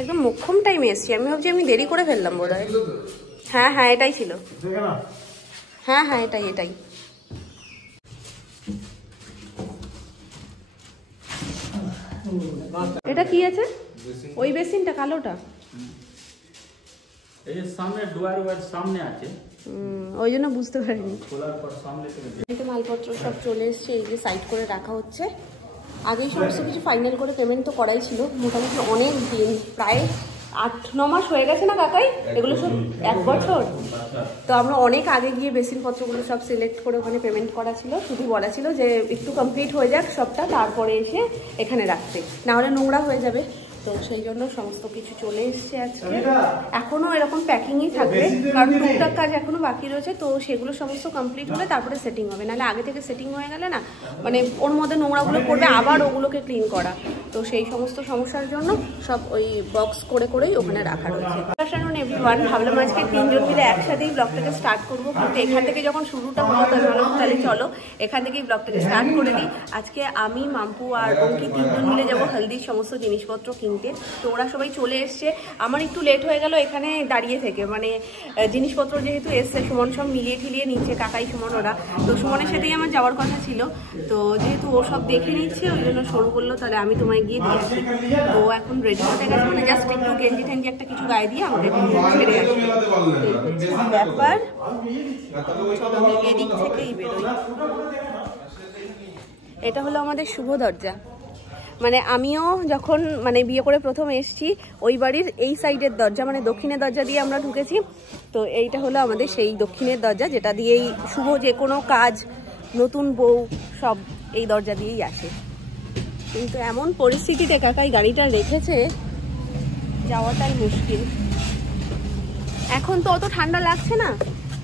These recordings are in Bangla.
একদম মোক্ষম টাইমে এসছি। আমি ভাবছি আমি দেরি করে ফেললাম বোধহয়। হ্যাঁ হ্যাঁ এটাই ছিল। হ্যাঁ হ্যাঁ এটাই এটাই। এটা কি আছে? ওই বেসিনটা কালোটা? এই যে সামনে ডোয়ার সামনে আছে, ওই জন্য বুঝতে পারিনি। এটা মালপত্র সব চলে এসছে, এই যে সাইড করে রাখা হচ্ছে। আগেই সমস্ত কিছু ফাইনাল করে পেমেন্ট তো করাই ছিল। মোটামুটি অনেক দিন, প্রায় 8-9 মাস হয়ে গেছে না কাকাই? এগুলো সব 1 বছর। তো আমরা অনেক আগে গিয়ে বেসিনপত্রগুলো সব সিলেক্ট করে ওখানে পেমেন্ট করা ছিল। শুধু বলা ছিল যে একটু কমপ্লিট হয়ে যাক সবটা, তারপরে এসে এখানে রাখতে, নাহলে নোংরা হয়ে যাবে। তো সেই জন্য সমস্ত কিছু চলে এসছে আজকে। এখনও এরকম প্যাকিংই থাকবে, কারণ টুকটাক কাজ এখনও বাকি রয়েছে। তো সেগুলো সমস্ত কমপ্লিট হলে তারপরে সেটিং হবে, নাহলে আগে থেকে সেটিং হয়ে গেলে না মানে ওর মধ্যে নোংরাগুলো পড়বে, আবার ওগুলোকে ক্লিন করা। তো সেই সমস্ত সমস্যার জন্য সব ওই বক্স করে করেই ওখানে রাখা রয়েছে। আফটারনুন এভরিওয়ান, ভাবলাম আজকে 3 জন মিলে একসাথেই ব্লগটাকে স্টার্ট করবো, কিন্তু এখান থেকে যখন শুরুটা হলো তাহলে চলো এখান থেকেই ব্লগটাকে স্টার্ট করে দিই। আজকে আমি, মাম্পু আর অঙ্কি 3 জন মিলে যাবো হলদির সমস্ত জিনিসপত্র কিনতে। তো ওরা সবাই চলে এসছে। আমার একটু লেট হয়ে গেল এখানে দাঁড়িয়ে থেকে, মানে জিনিসপত্র যেহেতু এসছে, সুমন সব মিলিয়ে ঠিলিয়ে নিচ্ছে, কাকাই সুমন ওরা। তো সুমনের সাথেই আমার যাওয়ার কথা ছিল, তো যেহেতু ও সব দেখে নিচ্ছে ওই জন্য সরু বললো তাহলে আমি তোমায় গিয়ে দিয়ে আসি। তো এখন রেডি হতে গেছে, মানে জাস্ট একটু গেঞ্জি টেঞ্জি একটা কিছু গায়ে দিয়ে আমাকে ছেড়ে আসবে, ব্যাপার। এদিক থেকেই বেরোই। এটা হলো আমাদের শুভ দরজা। মানে আমিও যখন মানে বিয়ে করে প্রথম এসেছি ওই বাড়ির এই সাইডের দরজা, মানে দক্ষিণের দরজা দিয়ে আমরা ঢুকেছি। তো এইটা হলো আমাদের সেই দক্ষিণের দরজা, যেটা দিয়েই শুভ যে কোনো কাজ, নতুন বউ সব এই দরজা দিয়েই আসে। কিন্তু এমন পরিস্থিতিতে কাকাই গাড়িটা রেখেছে, যাওয়াটাই মুশকিল। এখন তো অত ঠান্ডা লাগছে না,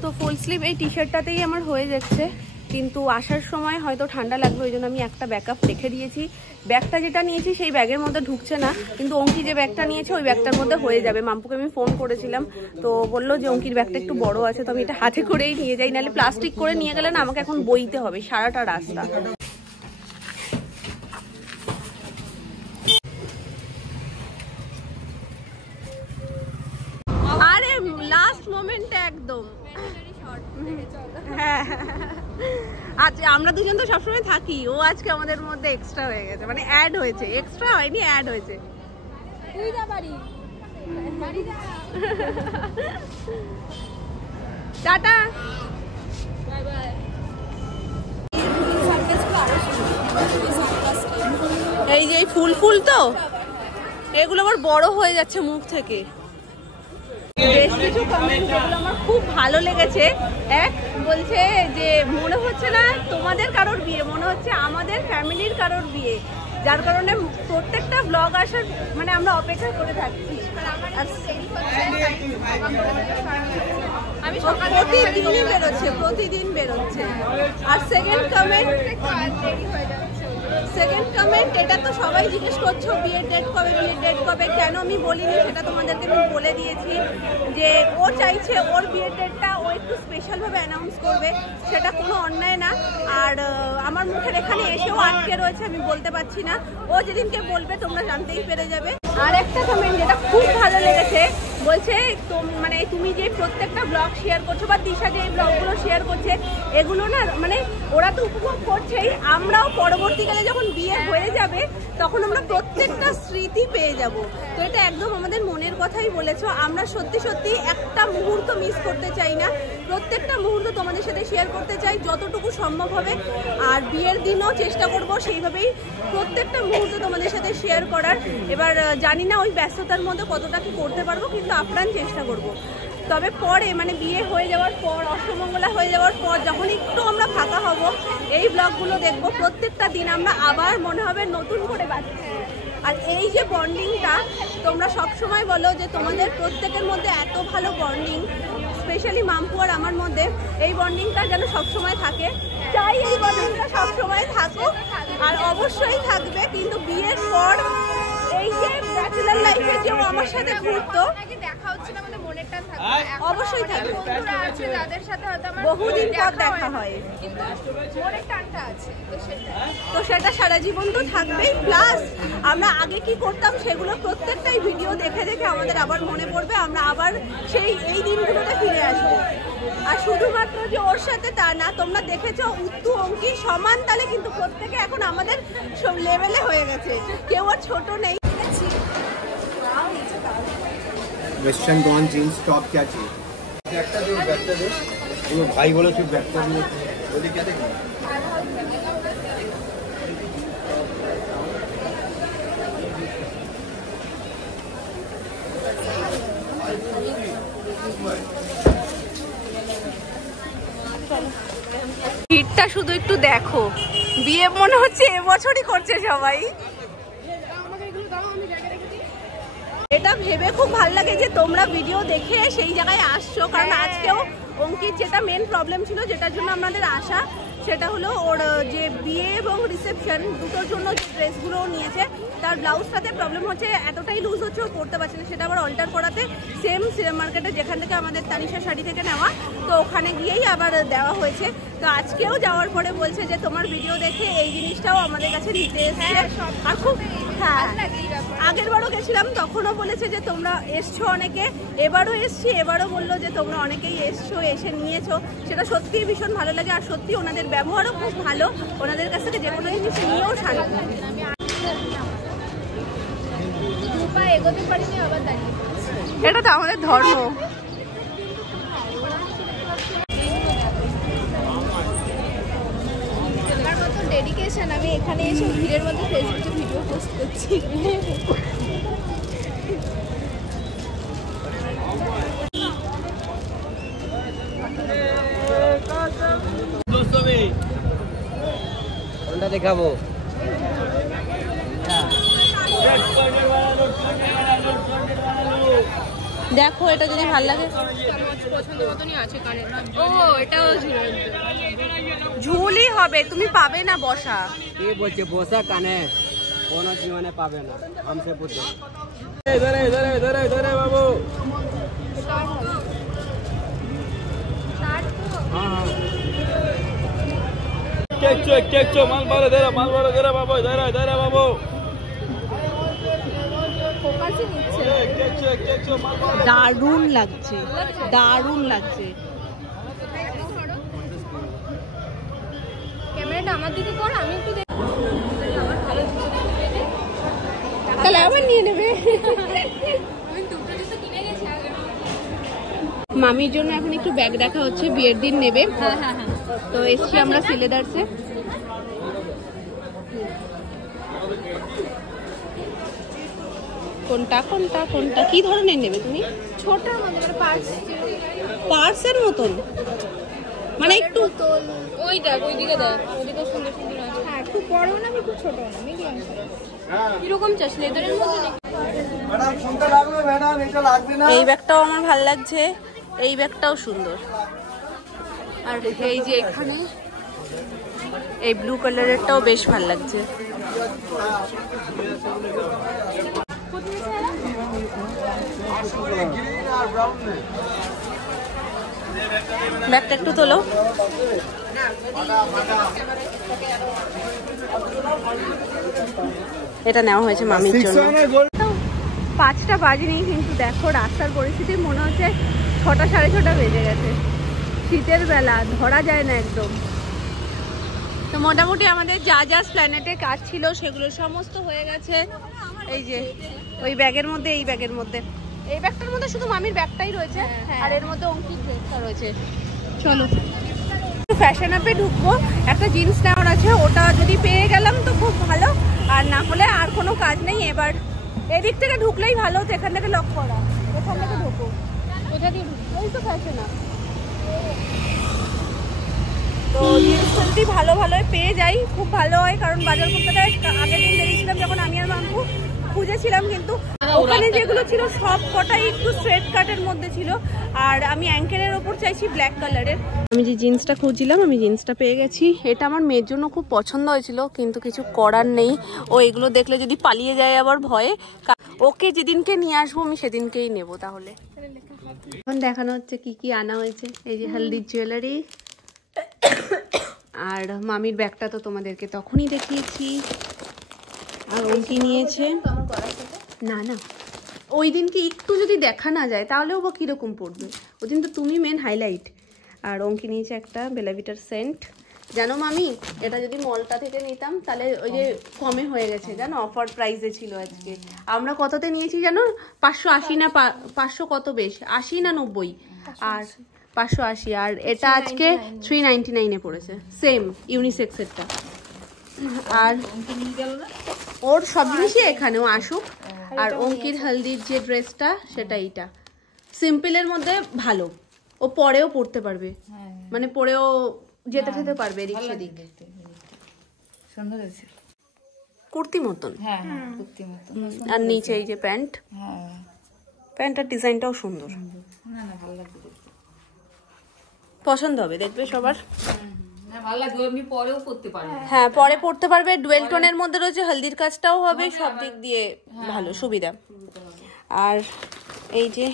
তো ফুল স্লিভ এই টি শার্টটাতেই আমার হয়ে যাচ্ছে। কিন্তু আসার সময় হয়তো ঠান্ডা লাগবে, ওই জন্য আমি একটা ব্যাকআপ রেখে দিয়েছি। ব্যাগটা যেটা নিয়েছি সেই ব্যাগের মধ্যে ঢুকছে না, কিন্তু অঙ্কি যে ব্যাগটা নিয়েছে ওই ব্যাগটার মধ্যে হয়ে যাবে। মাম্পুকে আমি ফোন করেছিলাম, তো বললো যে অঙ্কির ব্যাগটা একটু বড় আছে, তো আমি এটা হাতে করেই নিয়ে যাই, নাহলে প্লাস্টিক করে নিয়ে গেলে না আমাকে এখন বইতে হবে সারাটা রাস্তা। আরে লাস্ট মোমেন্টে একদম। হ্যাঁ আচ্ছা, আমরা দুজন তো সবসময় থাকি, ও আজকে আমাদের মধ্যে এক্সট্রা হয়ে গেছে, মানে অ্যাড হয়েছে, এক্সট্রা হয়নি, অ্যাড হয়েছে। Tata, bye bye. এই যে ফুল ফুল তো এগুলো আবার বড় হয়ে যাচ্ছে মুখ থেকে। বেশ কিছু কমেন্ট যেগুলো আমার খুব ভালো লেগেছে। এক বলছে যে মনে হচ্ছে না তোমাদের কারোর বিয়ে, মনে হচ্ছে আমাদের ফ্যামিলির কারোর বিয়ে, যার কারণে প্রত্যেকটা ব্লগ আসার মানে আমরা অপেক্ষা করে থাকছি। আমি প্রতিদিনই বেরোচ্ছে, প্রতিদিন বেরোচ্ছে। আর সেকেন্ড কমেন্ট, এটা তো সবাই জিজ্ঞেস করছো বিয়ের ডেট কবে, বিয়ের ডেট কবে, কেন আমি বলিনি সেটা তোমাদেরকে আমি বলে দিয়েছি, যে ও চাইছে ওর বিয়ের ডেটটা ও একটু স্পেশালভাবে অ্যানাউন্স করবে, সেটা কোনো অন্যায় না। আর আমার মুখের এখানে এসেও আটকে রয়েছে, আমি বলতে পারছি না, ও যেদিনকে বলবে তোমরা জানতেই পেরে যাবে। আর একটা কমেন্ট যেটা খুব ভালো লেগেছে, বলছে মানে তুমি যে প্রত্যেকটা ব্লগ শেয়ার করছো বা দিশা যে এই ব্লগগুলো শেয়ার করছে, এগুলো না মানে ওরা তো উপভোগ করছেই, আমরাও পরবর্তীকালে যখন বিয়ে হয়ে যাবে তখন আমরা প্রত্যেকটা স্মৃতি পেয়ে যাব। তো এটা একদম আমাদের মনের কথাই বলেছো। আমরা সত্যি সত্যি একটা মুহূর্ত মিস করতে চাই না, প্রত্যেকটা মুহূর্ত তোমাদের সাথে শেয়ার করতে চাই যতটুকু সম্ভব হবে। আর বিয়ের দিনও চেষ্টা করব সেইভাবেই প্রত্যেকটা মুহূর্ত তোমাদের সাথে শেয়ার করার। এবার জানি না ওই ব্যস্ততার মধ্যে কতটা কি করতে পারবো, কিন্তু আপ্রাণ চেষ্টা করব। তবে পরে মানে বিয়ে হয়ে যাওয়ার পর, অষ্টমঙ্গলা হয়ে যাওয়ার পর যখন একটু আমরা ফাঁকা হব, এই ব্লগগুলো দেখব, প্রত্যেকটা দিন আমরা আবার মনে হবে নতুন করে বাঁচছি। আর এই যে বন্ডিংটা তোমরা সবসময় বলো যে তোমাদের প্রত্যেকের মধ্যে এত ভালো বন্ডিং, স্পেশালি মাম্পু আর আমার মধ্যে, এই বন্ডিংটা যেন সবসময় থাকে, চাই এই বন্ডিংটা সবসময় থাকুক। আর অবশ্যই থাকবে, কিন্তু বিয়ের পর এই যে ব্যাচেলার লাইফে যে ও আমার সাথে ঘুরতো, দেখা হচ্ছে না, আমাদের মনের টান থাকবে। অবশ্যই থাকবে। বন্ধুরা আছে যাদের সাথে হয়তো আমার বহুদিন পর দেখা হয়, কিন্তু মনের টানটা আছে, তো সেটা সারা জীবন তো থাকবেই। প্লাস আমরা আগে কি করতাম সেগুলো প্রত্যেকটাই ভিডিও দেখে দেখে আমাদের আবার মনে পড়বে, আমরা আবার এই দিনগুলোতে ফিরে আসবো। আর শুধুমাত্র যে ওর সাথে তা না, তোমরা দেখেছো উত্তু অঙ্কি সমান তালে কিন্তু প্রত্যেকে এখন আমাদের সব লেভেলে হয়ে গেছে, কেউ আর ছোট নেই। वेस्टर्न गॉन जीन्स टॉप क्या चाहिए? बैगटा दो, बैगटा दो। वो भाई बोले फिर बैगटा भी बोले क्या देखना? ভিড়টা শুধু একটু দেখো, বিয়ে মনে হচ্ছে এবছরই করছে সবাই। এটা ভেবে খুব ভালো লাগে যে তোমরা ভিডিও দেখে সেই জায়গায় আসছো, কারণ আজকেও অঙ্কিত যেটা মেন প্রবলেম ছিল, যেটার জন্য আমাদের আসা, সেটা হলো ওর যে বিয়ে এবং রিসেপশন দুটোর জন্য যে ড্রেসগুলো নিয়েছে তার ব্লাউজটাতে প্রবলেম হচ্ছে, এতটাই লুজ হচ্ছে ও পরতে পারছে না, সেটা আবার অল্টার করাতে সেম মার্কেটে যেখান থেকে আমাদের তানিশা শাড়ি থেকে নেওয়া, তো ওখানে গিয়েই আবার দেওয়া হয়েছে। তো আজকেও যাওয়ার পরে বলছে যে তোমার ভিডিও দেখে এই জিনিসটাও আমাদের কাছে নিতে এসছে। আর খুব আগের বারও গেছিলাম তখনও বলেছে যে তোমরা এসছো অনেকে, এবারও এসছি, এবারও বললো যে তোমরা অনেকেই এসছো, এসে নিয়েছো, সেটা সত্যিই ভীষণ ভালো লাগে। আর সত্যি ওনাদের ব্যবহারও খুব ভালো, ওনাদের কাছ থেকে যে কোনো জিনিস নিয়েও শান্তি। এটা তো আমাদের ধর্ম। আমার মতো ডেডিকেশন আমি এখানে এসে ভিড়ের মধ্যে ফেসবুকে ভিডিও পোস্ট করছি। কোনটা দেখাবো? দেখো এটা যদি ভালো লাগে। ও এটাও ঝুলই হবে, তুমি পাবে না বসা। কি বলছে বসা কানে কোনো জীবনে পাবে না, हमसे पूछो। इधर बाबू। हाँ केक चो माल बारे दे रहा बाबू, इधर बाबू। দারুণ লাগছে, দারুণ লাগছে। ক্যামেরাটা আমার দিকে কর, আমি একটু তাহলে আবার নিয়ে নেবে। মামির জন্য এখন একটু ব্যাগ দেখা হচ্ছে, বিয়ের দিন নেবে। তো এসছি আমরা সিলেদার্সে। কোনটা কোনটা কোনটা কি ধরনের নেবে তুমি? ছোটার মতো পার্সের মতন, মানে একটু ওই দেখ, ওইদিকে দেখ, ওইদিকে সুন্দর সুন্দর আছে। হ্যাঁ, খুব বড় না, খুব ছোট না, মিডিয়াম সাইজ। কিরকম চাস, লেদারের মধ্যে? এই ব্যাগটাও আমার ভালো লাগছে, এই ব্যাগটাও সুন্দর। আর এই যে এখানে এই ব্লু কালারেরটাও বেশ ভালো লাগছে। ব্যাগটা একটু তোলো। এটা নেওয়া হয়েছে মামির জন্য। 5টা বাজেনি, কিন্তু দেখো রাস্তার পরিস্থিতি মনে হচ্ছে 6টা সাড়ে 6টা বেজে গেছে। শীতের বেলা ধরা যায় না একদম। তো মোটামুটি আমাদের যা যা প্ল্যানেটে কাজ ছিল সেগুলো সমস্ত হয়ে গেছে। এই যে ওই ব্যাগের মধ্যে, এই ব্যাগের মধ্যে, এই ব্যাগটার মধ্যে শুধু মামির ব্যাগটাই রয়েছে, আর এর মধ্যে অঙ্কিত ড্রেসটা রয়েছে। চলো ফ্যাশন আপে ঢুকবো, একটা জিন্স নেওয়ার আছে, ওটা যদি পেয়ে গেলাম তো খুব ভালো, আর না হলে আর কোনো কাজ নেই। এবার এদিক থেকে ঢুকলেই ভালো, তো এখান থেকে লক করা, এখান থেকে ঢুকো। কোথা দিয়ে ঢুকবো? ওই তো ফ্যাশন আপ। তো জিন্স যদি ভালো ভালোই পেয়ে যাই খুব ভালো হয়, কারণ বাজার কলকাতায় আগের দিন বেরিয়েছিলাম যখন আমি আর মাম্পু, খুঁজেছিলাম, কিন্তু ওখানে যেগুলো ছিল সব কটাই একটু স্ট্রেট কাটের মধ্যে ছিল, আর আমি অ্যাঙ্কেলের ওপর চাইছি ব্ল্যাক কালারের। আমি যে জিন্সটা খুঁজছিলাম আমি জিন্সটা পেয়ে গেছি। এটা আমার মেয়ের জন্য খুব পছন্দ হয়েছিল, কিন্তু কিছু করার নেই। ও এগুলো দেখলে যদি পালিয়ে যায় আবার ভয়ে, ওকে যেদিনকে নিয়ে আসবো আমি সেদিনকেই নেবো। তাহলে এখন দেখানো হচ্ছে কি কি আনা হয়েছে। এই যে হলদির জুয়েলারি, আর মামির ব্যাগটা তো তোমাদেরকে তখনই দেখিয়েছি। আর ওকে নিয়েছে না না, ওই দিনকে একটু যদি দেখা না যায় তাহলেও বা কীরকম পড়বে, ওই দিন তো তুমি মেন হাইলাইট। আর অঙ্কি নিয়েছে একটা বেলাভিটার সেন্ট। জানো মামি, এটা যদি মলটা থেকে নিতাম তাহলে ওই যে কমে হয়ে গেছে, জানো অফার প্রাইসে ছিল আজকে। আমরা কততে নিয়েছি জানো? 580 না 500 কত বেশ, 80 না 90, আর 580। আর এটা আজকে 399-এ পড়েছে, সেম ইউনিসেক্সেরটা। আর ওর সব জিনিসই এখানেও আসুক। আর অঙ্কির হলদির যে ড্রেসটা সেটা এইটা সিম্পলের মধ্যে ভালো, ও পরেও পরতে পারবে, মানে পরেও যেতে যেতে পারবে এদিক সেদিক। সুন্দর আছে, কুর্তি মতন। হ্যাঁ কুর্তি মতন। আর নিচে এই যে প্যান্ট, প্যান্টের ডিজাইনটাও সুন্দর। না না ভালো লাগছে দেখতে, পছন্দ হবে দেখবে সবার। না ভালো লাগবে, এমনি পরেও পরতে পারবে। হ্যাঁ পরে পরতে পারবে, ডুয়েল টোনের মধ্যে রয়েছে, হলদির কাজটাও হবে, সব দিক দিয়ে ভালো সুবিধা। আর এই যে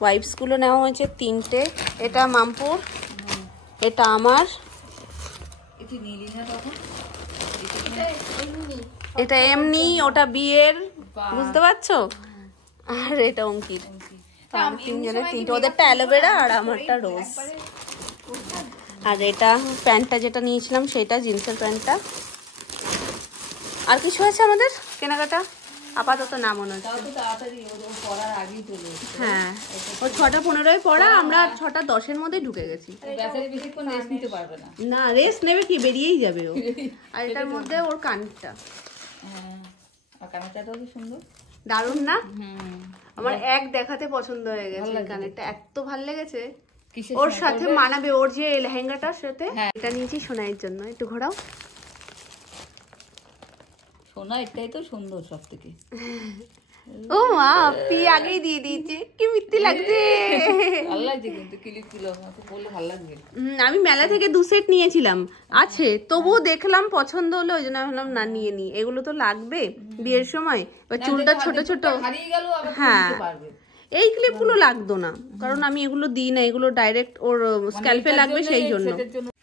ওয়াইপসগুলো নেওয়া হয়েছে 3টে। এটা মামপুর, এটা আমার, এটি নীলি না তখন, এটা এমনি, ওটা বিয়ের, বুঝতে পারছো? আর এটা অঙ্কির। তিনজনের 3টে, ওদেরটা অ্যালোভেরা আর আমারটা রোজ। আর এটা প্যান্টটা যেটা নিয়েছিলাম সেটা জিন্সের প্যান্টটা। আর কিছু আছে আমাদের কেনাকাটা? আপাতত না মনে হচ্ছে। হ্যাঁ ও 6টা 15-এ পড়া, আমরা 6টা 10-এর মধ্যে ঢুকে গেছি। না রেস্ট নেবে কি, বেরিয়েই যাবে ও। আর এটার মধ্যে ওর কানটা সুন্দর, দারুণ না? আমার এক দেখাতে পছন্দ হয়ে গেছে কানেরটা, এত ভাল লেগেছে। ওর সাথে মানাবে, ওর যে লেহেঙ্গাটার সাথে। এটা নিয়েছি সোনাইয়ের জন্য, একটু ঘোরাও। সোনা এটাই তো সুন্দর সব থেকে। ও মা, আপনি আগেই দিয়ে দিয়েছে, কি মিথ্যে লাগছে। ভালো লাগছে কিন্তু ক্লিপ গুলো বললে ভালো লাগবে। আমি মেলা থেকে 2 সেট নিয়েছিলাম, আছে তবুও দেখলাম পছন্দ হলো, ওই জন্য ভাবলাম না নিয়ে নি, এগুলো তো লাগবে বিয়ের সময়। বা চুলটা ছোট ছোট, হ্যাঁ এই ক্লিপগুলো লাগতো না, কারণ আমি এগুলো দিই না, এগুলো ডাইরেক্ট ওর স্ক্যাল্পে লাগবে সেই জন্য।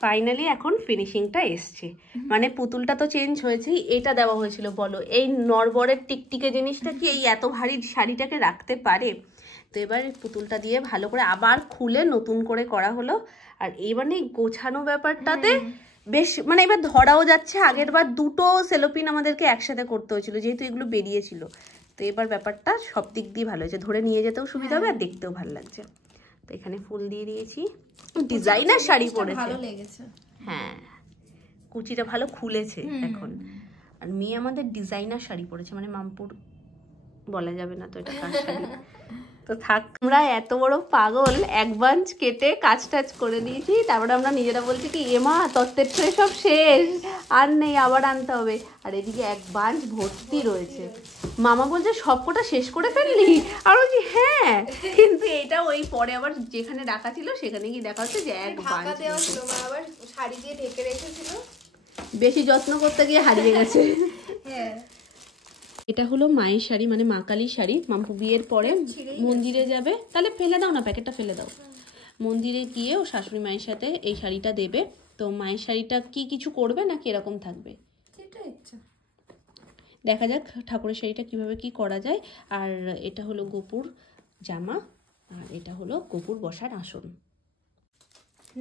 ফাইনালি এখন ফিনিশিংটা এসছে, মানে পুতুলটা তো চেঞ্জ হয়েছেই, এটা দেওয়া হয়েছিল। বলো এই নরবরের টিকটিকে জিনিসটা কি এই এত ভারী শাড়িটাকে রাখতে পারে? তো এবার পুতুলটা দিয়ে ভালো করে আবার খুলে নতুন করে করা হলো। আর এইবার এই গোছানো ব্যাপারটাতে বেশ, মানে এবার ধরাও যাচ্ছে। আগের বার 2টো সেলোপিন আমাদেরকে একসাথে করতে হয়েছিল, যেহেতু এগুলো বেরিয়েছিল। তো এবার ব্যাপারটা সব দিক দিয়ে ভালো হয়েছে, ধরে নিয়ে যেতেও সুবিধা হবে আর দেখতেও ভালো লাগছে। তো এখানে ফুল দিয়ে দিয়েছি, ডিজাইনার শাড়ি পরেছে, ভালো লেগেছে। হ্যাঁ কুচিটা ভালো খুলেছে এখন। আর মেয়ে আমাদের ডিজাইনার শাড়ি পরেছে, মানে মামপুর বলা যাবে না তো এটা কার শাড়ি। তো থাক, আমরা এত বড় পাগল, এক বাঞ্চ কেটে কাজ টাজ করে দিয়েছি, তারপরে আমরা নিজেরা বলছি কি এমা তত্ত্বের ট্রে সব শেষ, আর নেই, আবার আনতে হবে। আর এদিকে এক বাঞ্চ ভর্তি রয়েছে। মামা বলছে সবকটা শেষ করে ফেললি, আর বলছি হ্যাঁ, কিন্তু এটা ওই পরে আবার যেখানে রাখা ছিল সেখানে গিয়ে দেখা হচ্ছে যে এক বাঞ্চ আবার শাড়ি দিয়ে ঢেকে রেখেছিল, বেশি যত্ন করতে গিয়ে হারিয়ে গেছে। হ্যাঁ এটা হলো মায়ের শাড়ি, মানে মা কালীর শাড়ি। মাম্পু বিয়ের পরে মন্দিরে যাবে, তাহলে ফেলে দাও না, প্যাকেটটা ফেলে দাও। মন্দিরে গিয়ে ও শাশুড়ি মায়ের সাথে এই শাড়িটা দেবে। তো মায়ের শাড়িটা কি কিছু করবে নাকি এরকম থাকবে দেখা যাক, ঠাকুরের শাড়িটা কিভাবে কি করা যায়। আর এটা হলো গোপুর জামা, আর এটা হলো গোপুর বসার আসন।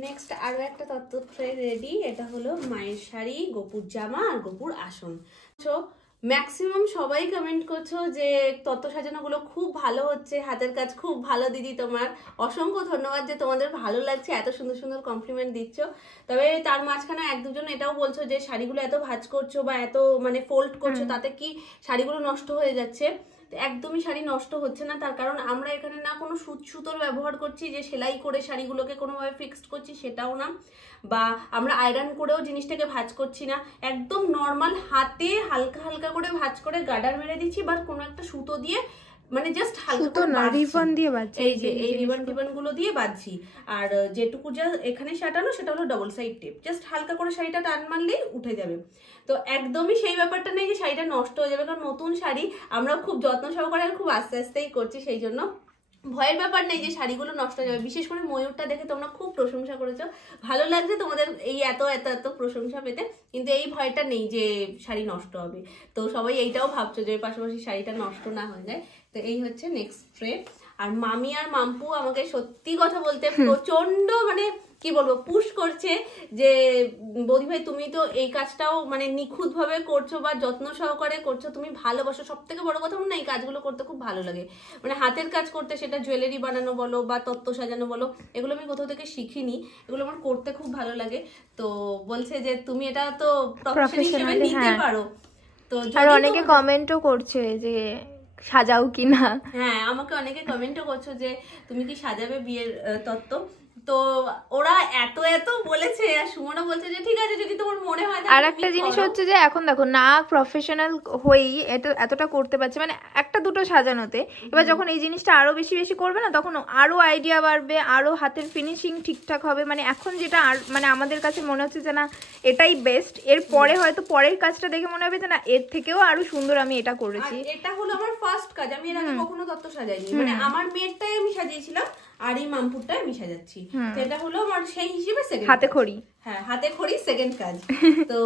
নেক্সট আরো একটা তত্ত্ব ট্রে রেডি। এটা হলো মায়ের শাড়ি, গোপুর জামা আর গোপুর আসন। ম্যাক্সিমাম সবাই কমেন্ট করছো যে তত্ত্ব সাজানোগুলো খুব ভালো হচ্ছে, হাতের কাজ খুব ভালো দিদি, তোমার অসংখ্য ধন্যবাদ যে তোমাদের ভালো লাগছে, এত সুন্দর সুন্দর কমপ্লিমেন্ট দিচ্ছ। তবে তার মাঝখানে 1-2জন এটাও বলছো যে শাড়িগুলো এত ভাঁজ করছো বা এত মানে ফোল্ড করছো, তাতে কি শাড়িগুলো নষ্ট হয়ে যাচ্ছে। একদমই শাড়ি নষ্ট হচ্ছে না। তার কারণ আমরা এখানে না কোনো সুতোর ব্যবহার করছি যে সেলাই করে শাড়িগুলোকে কোনোভাবে ফিক্সড করছি, সেটাও না, বা আমরা আয়রন করেও জিনিসটাকে ভাঁজ করছি না, একদম নর্মাল হাতে হালকা হালকা করে ভাঁজ করে গার্ডার মেরে দিচ্ছি বা কোনো একটা সুতো দিয়ে মানে জাস্ট হালকা রিবন দিয়ে বাঁধছি, এই যে এই রিবন গুলো দিয়ে বাঁধছি। আর যেটুকু যা এখানে সাটানো সেটা হলো ডবল সাইড টেপ, জাস্ট হালকা করে শাড়িটা টান মারলেই উঠে যাবে। তো একদমই সেই ব্যাপারটা নেই যে শাড়িটা নষ্ট হয়ে যাবে, কারণ নতুন শাড়ি আমরা খুব যত্ন সহকারে আর খুব আস্তে আস্তেই করছি, সেই জন্য ভয়ের ব্যাপার নেই যে শাড়িগুলো নষ্ট হয়ে যাবে। বিশেষ করে ময়ূরটা দেখে তোমরা খুব প্রশংসা করেছো, ভালো লাগছে তোমাদের এই এত এত এত প্রশংসা পেতে, কিন্তু এই ভয়টা নেই যে শাড়ি নষ্ট হবে। তো সবাই এইটাও ভাবছো যে পাশাপাশি শাড়িটা নষ্ট না হয়ে যায়। তো এই হচ্ছে নেক্সট ট্রে। আর মামি আর মাম্পু আমাকে সত্যি কথা বলতে প্রচন্ড মানে কি বলবো পুশ করছে যে বৌদি ভাই তুমি তো এই কাজটাও মানে নিখুঁত ভাবে করছো বা যত্ন সহকারে করছো, তুমি ভালোবাসো। সব থেকে বড় কথা না, এই কাজগুলো করতে খুব ভালো লাগে, মানে হাতের কাজ করতে, সেটা জুয়েলারি বানানো বলো বা তত্ত্ব সাজানো বলো, এগুলো আমি কোথাও থেকে শিখিনি, এগুলো আমার করতে খুব ভালো লাগে। তো বলছে যে তুমি এটা তো প্রফেশন হিসেবে নিতে পারো। তো আর অনেকে কমেন্টও করছে যে সাজাও কিনা। হ্যাঁ, আমাকে অনেকে কমেন্টও করছো যে তুমি কি সাজাবে বিয়ের তত্ত্ব। তো ওরা এত এত বলেছে, আর সুমনা বলছে যে ঠিক আছে যদি তোমার মনে হয়। আর একটা জিনিস হচ্ছে যে এখন দেখো না প্রফেশনাল হয়েই এতটা করতে পারছে, মানে একটা দুটো সাজানোতে। এবার যখন এই জিনিসটা আরো বেশি বেশি করবে না, তখন আরো আইডিয়া বাড়বে, আরো হাতের ফিনিশিং ঠিকঠাক হবে। মানে এখন যেটা মানে আমাদের কাছে মনে হচ্ছে যে না এটাই বেস্ট, এর পরে হয়তো পরের কাজটা দেখে মনে হবে যে না এর থেকেও আরো সুন্দর আমি এটা করেছি। এটা হলো আমার ফার্স্ট কাজ, আমি এর আগে কখনো তত্ত্ব সাজাইনি, মানে আমার মেয়েরটাই আমি সাজিয়েছিলাম আর এই মামপুরটাই আমি সাজাচ্ছি। এটা হলো আমার সেই হিসেবে হাতে খড়ি, হ্যাঁ হাতে খড়ি সেকেন্ড কাজ। তো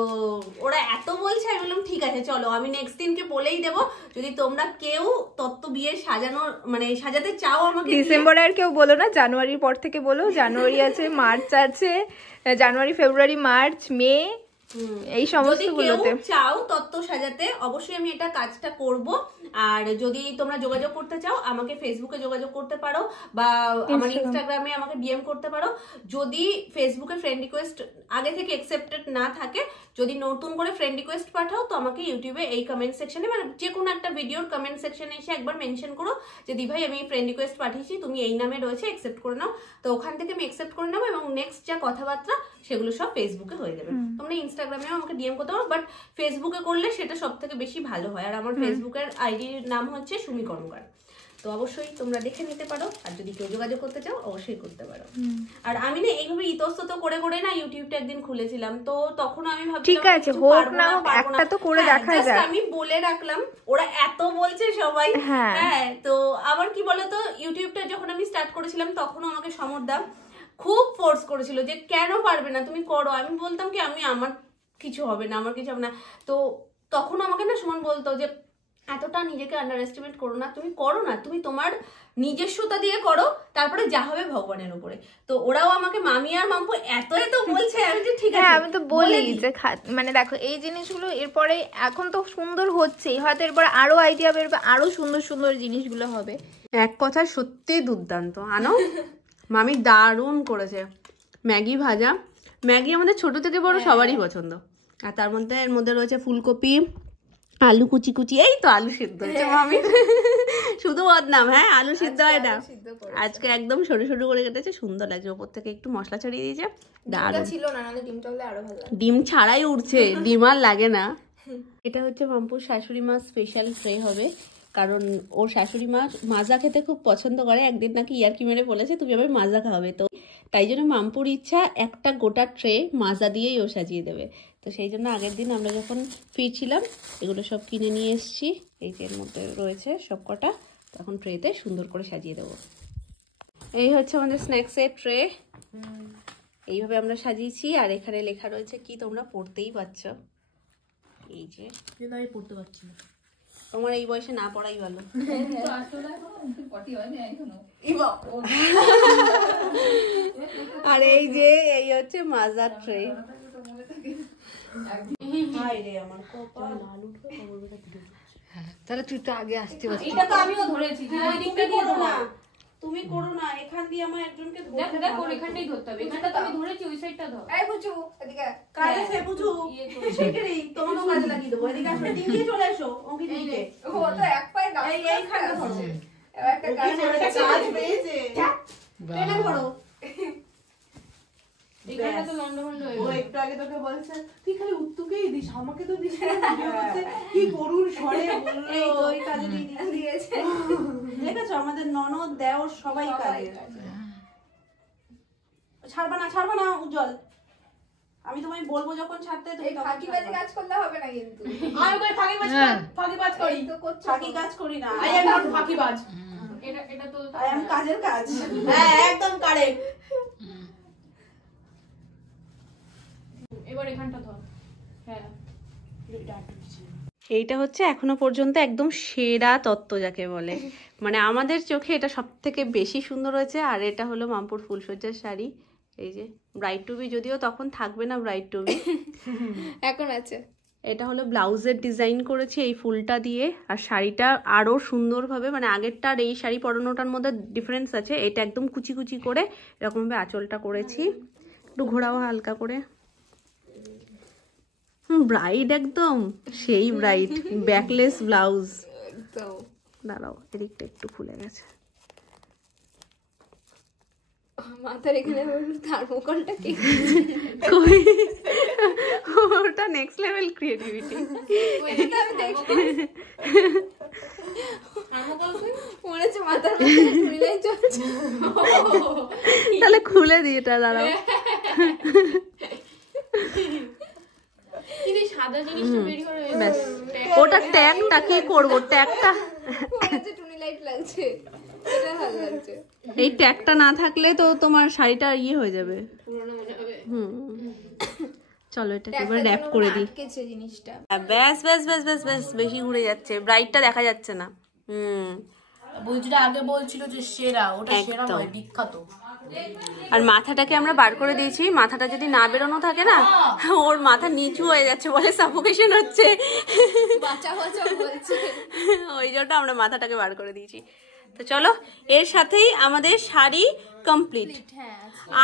ওরা এত বলছে, আমি বললাম ঠিক আছে চলো, আমি নেক্সট দিনকে বলেই দেবো যদি তোমরা কেউ তত্ত্ব বিয়ে সাজানো মানে সাজাতে চাও আমাকে। ডিসেম্বরে আর কেউ বলো না, জানুয়ারির পর থেকে বলো। জানুয়ারি আছে, মার্চ আছে, জানুয়ারি ফেব্রুয়ারি মার্চ মে, এই সমস্ত গুলোতে চাও তত্ত্ব সাজাতে অবশ্যই আমি এটা কাজটা করব। আর যদি তোমরা যোগাযোগ করতে চাও আমাকে ফেসবুকে যোগাযোগ করতে পারো বা আমার ইনস্টাগ্রামে আমাকে ডিএম করতে পারো। যদি ফেসবুকে ফ্রেন্ড রিকোয়েস্ট আগে থেকে অ্যাকসেপ্টেড না থাকে, যদি নতুন করে ফ্রেন্ড রিকোয়েস্ট পাঠাও তো আমাকে ইউটিউবে এই কমেন্ট সেকশনে মানে যে কোনো একটা ভিডিওর কমেন্ট সেকশনে এসে একবার মেনশন করো যে দি ভাই আমি ফ্রেন্ড রিকোয়েস্ট পাঠিয়েছি, তুমি এই নামে রয়েছে, অ্যাকসেপ্ট করে নাও। তো ওখান থেকে আমি অ্যাকসেপ্ট করে নেবো এবং নেক্সট যা কথাবার্তা সেগুলো সব ফেসবুকে হয়ে যাবে। তোমরা ইনস্টাগ্রামেও আমাকে ডিএম করতে পারো, বাট ফেসবুকে করলে সেটা সব থেকে বেশি ভালো হয়। আর আমার ফেসবুকের আইডির নাম হচ্ছে সুমি কর্মকার, তো অবশ্যই তোমরা দেখে নিতে পারো। আর যদি কেউ যোগাযোগ করতে চাও অবশ্যই করতে পারো। আর আমি না এইভাবে ইতস্তত করে করে না ইউটিউবটা একদিন খুলেছিলাম, তো তখন আমি ভাবছিলাম ঠিক আছে হোক না হোক একটা তো করে দেখা যায়, আমি বলে রাখলাম। ওরা এত বলছে সবাই, হ্যাঁ। তো আবার কি বলতো, ইউটিউবটা যখন আমি স্টার্ট করেছিলাম তখনও আমাকে সমরদা খুব ফোর্স করেছিল যে কেন পারবে না তুমি করো। আমি বলতাম কি আমার কিছু হবে না, আমার কিছু হবে না। তো তখন আমাকে না সুমন বলতো যে এতটা নিজেকে আন্ডার এস্টিমেট করো না, তুমি করো না, তুমি তোমার নিজস্বতা দিয়ে করো, তারপরে যা হবে ভগবানের উপরে। তো ওরাও আমাকে মামি আর মাম্পু এত এত বলছে, আমি যে ঠিক আছে আমি তো বলি যে মানে দেখো এই জিনিসগুলো এরপরে এখন তো সুন্দর হচ্ছেই, হয়তো এরপর আরো আইডিয়া বেরবে, আরো সুন্দর সুন্দর জিনিসগুলো হবে। এক কথা সত্যি দুর্দান্ত। আনো মামি দারুণ করেছে ম্যাগি ভাজা। ম্যাগি আমাদের ছোট থেকে বড় সবারই পছন্দ। আর তার মধ্যে এর মধ্যে রয়েছে ফুলকপি, আলু কুচি কুচি, এই তো আলু সিদ্ধ হয়েছে মামি, শুধু বদনাম। হ্যাঁ আলু সিদ্ধ হয় না, আজকে একদম সরু সরু করে কেটেছে, সুন্দর লাগছে। ওপর থেকে একটু মশলা ছড়িয়ে দিয়েছে, দারুণ ছিল না, নাহলে ডিমটা হলে আরো ভালো। ডিম ছাড়াই উঠছে, ডিম আর লাগে না। এটা হচ্ছে মাম্পুর শাশুড়ি মা স্পেশাল ট্রে হবে, কারণ ওর শাশুড়ি মা মাজা খেতে খুব পছন্দ করে। একদিন নাকি ইয়ার্কি মেরে বলেছে তুমি আবার মাজা খাওয়াবে, তো তাই জন্য মাম্পুর ইচ্ছা একটা গোটা ট্রে মাজা দিয়েই ও সাজিয়ে দেবে। তো সেই জন্য আগের দিন আমরা যখন ফিরছিলাম এগুলো সব কিনে নিয়ে এসেছি, এই যে এর মধ্যে রয়েছে সব কটা, তখন ট্রেতে সুন্দর করে সাজিয়ে দেবো। এই হচ্ছে আমাদের স্ন্যাক্সের ট্রে, এইভাবে আমরা সাজিয়েছি। আর এখানে লেখা রয়েছে কি তোমরা পড়তেই পারছো, এই যে আমি পড়তে পারছি না, তোমার এই বয়সে না পড়াই ভালো। আর এই যে এই হচ্ছে মাজার ট্রে। তাহলে তুই তো আগে আসতে পারছিস। এটা তো আমিও ধরেছি, ওই দিকটা দিয়ে দাও না, তুমি করো না, এখান দিয়ে আমার একজনকে দেখ দেখ ওর এখানটাই ধরতে হবে, এখানটা তো আমি ধরেছি, ওই সাইডটা ধর। এই বুঝু এদিকে কাজে সে বুঝু শিগগিরই তোমাকেও কাজে লাগিয়ে দেবো। এদিকে আসো, দিকে চলে এসো অঙ্কিত দিকে। ও তো এক পায়ে দাও এই খানটা ধরো। এবার একটা কাজ কাজ পেয়েছে, টেনে ধরো। এখানটা তো লন্ডভন্ড হয়ে ও গেল। একটু আগে তোকে বলছে তুই খালি উত্তুকেই দিস, আমাকে তো দিস না। কি করুন স্বরে বললো। এই তো ওই কাজে দিয়েছে দেখেছো আমাদের ননদ দেওর সবাই কাজে। ছাড়বা না উজ্জ্বল, আমি তোমায় বলবো যখন ছাড়তে তুমি এই তখন ফাঁকিবাজি ছাড়বা। কাজ করলে হবে না কিন্তু আমি কই ফাঁকিবাজ করি? এই তো করছো ফাঁকি কাজ করি না, আই এম নট ফাঁকিবাজ, এটা তো আই এম কাজের কাজ। হ্যাঁ একদম কারেক্ট। এবার এখানটা ধর। হ্যাঁ এইটা হচ্ছে এখনো পর্যন্ত একদম সেরা তত্ত্ব যাকে বলে, মানে আমাদের চোখে এটা সব থেকে বেশি সুন্দর হয়েছে। আর এটা হলো মামপুর ফুলসজ্জার শাড়ি, এই যে ব্রাইড টু বি, যদিও তখন থাকবে না ব্রাইড টু বি, এখন আছে। এটা হলো ব্লাউজের ডিজাইন করেছি এই ফুলটা দিয়ে। আর শাড়িটা আরো সুন্দরভাবে, মানে আগেরটা আর এই শাড়ি পরানোটার মধ্যে ডিফারেন্স আছে, এটা একদম কুচি কুচি করে এরকম ভাবে আঁচলটা করেছি, একটু ঘোরাও হালকা করে। ব্রাইড একদম সেই ব্রাইড, ব্যাকলেস ব্লাউজ। দাঁড়াও এদিকটা একটু খুলে গেছে। মাথার এখানে থার্মোকলটা কি ওটা নেক্সট লেভেল ক্রিয়েটিভিটি। মনে হচ্ছে মাথার মধ্যে টুইলাই চলছে। তাহলে খুলে দিই এটা, দাঁড়াও। কিন্তু সাদা জিনিসটা বের করে ব্যাস, ওটা ট্যাগটা কি করবো? ট্যাগটা মনে হচ্ছে টুনি লাইট লাগছে, এটা ভালো লাগছে। এই ট্যাগটা না থাকলে তো তোমার শাড়িটা ইয়ে হয়ে যাবে। পুরোনো মনে হবে। চলো এটাকে এবার র‍্যাপ করে দিই। আটকেছে জিনিসটা। ব্যাস ব্যাস ব্যাস ব্যাস ব্যাস, বেশি ঘুরে যাচ্ছে, ব্রাইটটা দেখা যাচ্ছে না। বুঝরা আগে বলছিল যে সেরা, ওটা সেরা একদম। নয়, বিখ্যাত। আর মাথাটাকে আমরা বার করে দিয়েছি, মাথাটা যদি না বেরোনো থাকে না, ওর মাথা নিচু হয়ে যাচ্ছে, বলে সাফোকেশন হচ্ছে, বাঁচা বাঁচা বলছে। ওই জন্য আমরা মাথাটাকে বার করে দিয়েছি। তো চলো, এর সাথেই আমাদের শাড়ি কমপ্লিট।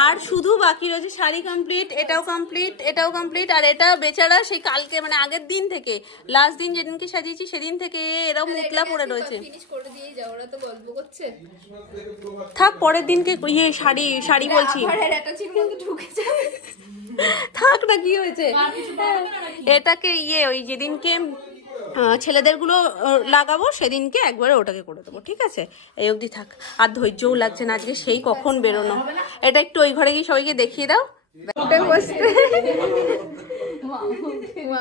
আর শুধু বাকি রয়েছে শাড়ি কমপ্লিট, এটাও কমপ্লিট, এটাও কমপ্লিট। আর এটা বেচারা সেই কালকে, মানে আগের দিন থেকে, লাস্ট দিন যেদিনকে সাজিয়েছি সেদিন থেকে এরকম মুতলা পড়ে রয়েছে। ফিনিশ করে দিয়ে যাও, ওরা তো গল্প করছে। থাক, পরের দিনকে ইয়ে শাড়ি বলছি, ঘরের অ্যাটাচির মধ্যে ঢুকে যাবে। থাক না, কি হয়েছে, এটাকে ইয়ে ওই যেদিনকে ছেলেদের গুলো লাগাবো সেদিনকে একবারে ওটাকে করে দেবো, ঠিক আছে? এই অবধি থাক। আর ধৈর্যও লাগছে না আজকে, সেই কখন বেরোনো। এটা একটু ওই ঘরে গিয়ে সবাইকে দেখিয়ে দাও।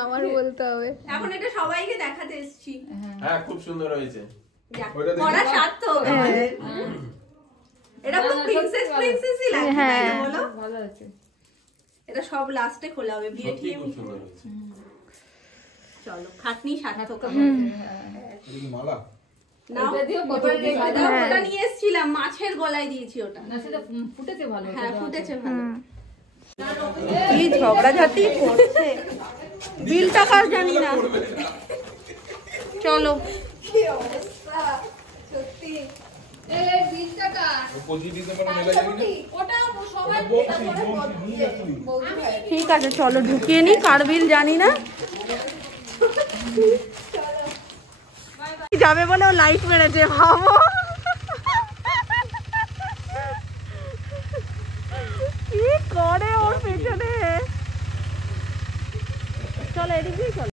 আমার বলতে হবে এখন এটা সবাইকে দেখাতে এসেছি। হ্যাঁ খুব সুন্দর হয়েছে। পড়া সার্থক আমাদের। এটা পুরো প্রিন্সেসই লাগছে, তাই না বলো? ভালো আছে। এটা সব লাস্টে খোলা হবে, বিয়ে সত্যি ঠিয়ে। খুব সুন্দর হয়েছে। চলো, খাটনি সার্থক। মালা নাও, ওটা নিয়ে এসেছিলাম, মাছের গলায় দিয়েছি ওটা। না সেটা ফুটেছে ভালো। হ্যাঁ ফুটেছে ভালো। কি ঝগড়াঝাটি করছে, বিল টাকা জানি না। চলো কি অবস্থা সত্যি। এই 20 টাকা 25 ডিসেম্বর মেলা যাবি না? ওটা সবাই বলতে হয়। ঠিক আছে, চলো ঢুকিয়ে নি, কার বিল জানি না। যাবে বলে ও লাইট মেরেছে, ভাবো কি করে ওর পেছনে। চলো এদিক দিয়ে চলো।